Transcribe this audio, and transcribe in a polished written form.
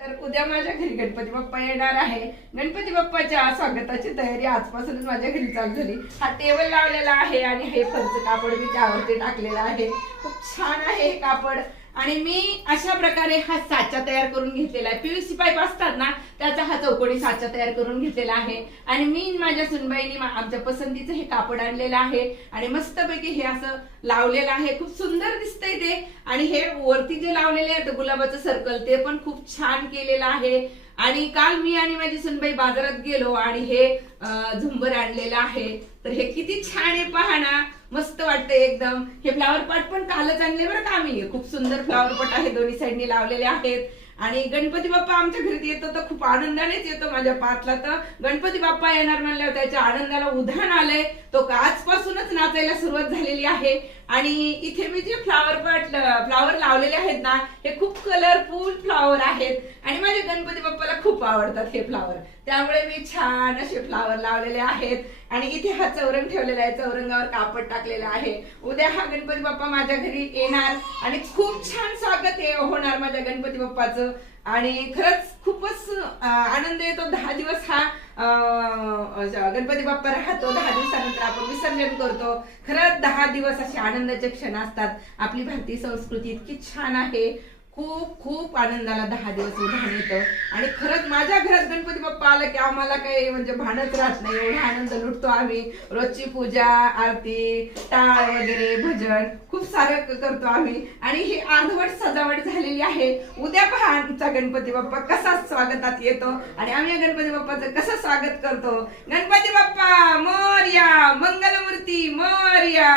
तर उद्या माझ्या घरी गणपती बाप्पा येणार आहे। गणपती बाप्पाच्या स्वागताची तयारी आजपासूनच माझ्या घरी चालू झाली। हा टेबल लावलेला आहे आणि हे फरचं कापड मी त्यावरती टाकलेलं आहे। खूप छान आहे हे कापड। आणि मी अशा प्रकारे हा साचा तयार करून घेतलेला आहे। पीव्हीसी पाईप असतात ना, त्याचा हा चौकोनी साचा तयार करून घेतलेला आहे। आणि मी माझ्या सुनबाईनी आमच्या पसंतीचं हे कापड आणलेलं आहे आणि मस्तपैकी हे असं लावलेलं आहे। खूप सुंदर दिसतंय ते। आणि हे वरती जे लावलेले आहे गुलाबाचं सर्कल ते पण खूप छान केलेलं आहे। आणि काल मी आणि माझी सुनबाई बाजारात गेलो आणि हे झुंबर आणलेलं आहे। तर हे किती छान आहे पहा ना, मस्त वाटतंय एकदम। हे फ्लावर पॉट पण कालच आणले बरं का आम्ही। खूप सुंदर फ्लावर पॉट आहे, दोन्ही साईडनी लावलेले आहेत। आणि गणपती बाप्पा आमच्या घरी येतो तर खूप आनंदानेच येतो। माझ्या पाठला तर गणपती बाप्पा येणार म्हणल्यावर त्याच्या आनंदाला उधाण आलंय। तो आजपासूनच नाचायला सुरुवात झालेली आहे। आणि इथे मी जे फ्लावर लावलेले आहेत ना, हे खूप कलरफुल फ्लावर आहेत आणि माझ्या गणपती बाप्पाला खूप आवडतात हे फ्लावर। त्यामुळे मी छान असे फ्लावर लावलेले आहेत। आणि इथे हा चौरंग ठेवलेला आहे, चौरंगावर कापड टाकलेला आहे। उद्या हा गणपती बाप्पा माझ्या घरी येणार आणि खूप छान स्वागत होणार माझ्या गणपती बाप्पाचं। आणि खरंच खूपच आनंद येतो। 10 दिवस हा गणपती बाप्पा राहतो। 10 दिवसानंतर आपण विसर्जन करतो। खरंच 10 दिवस असे आनंदाचे क्षण असतात। आपली भारतीय संस्कृती इतकी छान आहे। खूप खूप आनंदाला 10 दिवस उधाण येतं। आणि खरंच माझ्या घरात गणपती बाप्पा आला की आम्हाला काही म्हणजे भानच राहत नाही, एवढा आनंद लुटतो आम्ही। रोजची पूजा, आरती, टाळ वगैरे, भजन खूप सारे करतो आम्ही। आणि ही अर्धवट सजावट झालेली आहे। उद्या पहा आमचा गणपती बाप्पा कसा स्वागतात येतो आणि आम्ही गणपती बाप्पाचं कसं स्वागत करतो। गणपती बाप्पा मोरया, मंगलमूर्ती मोरया।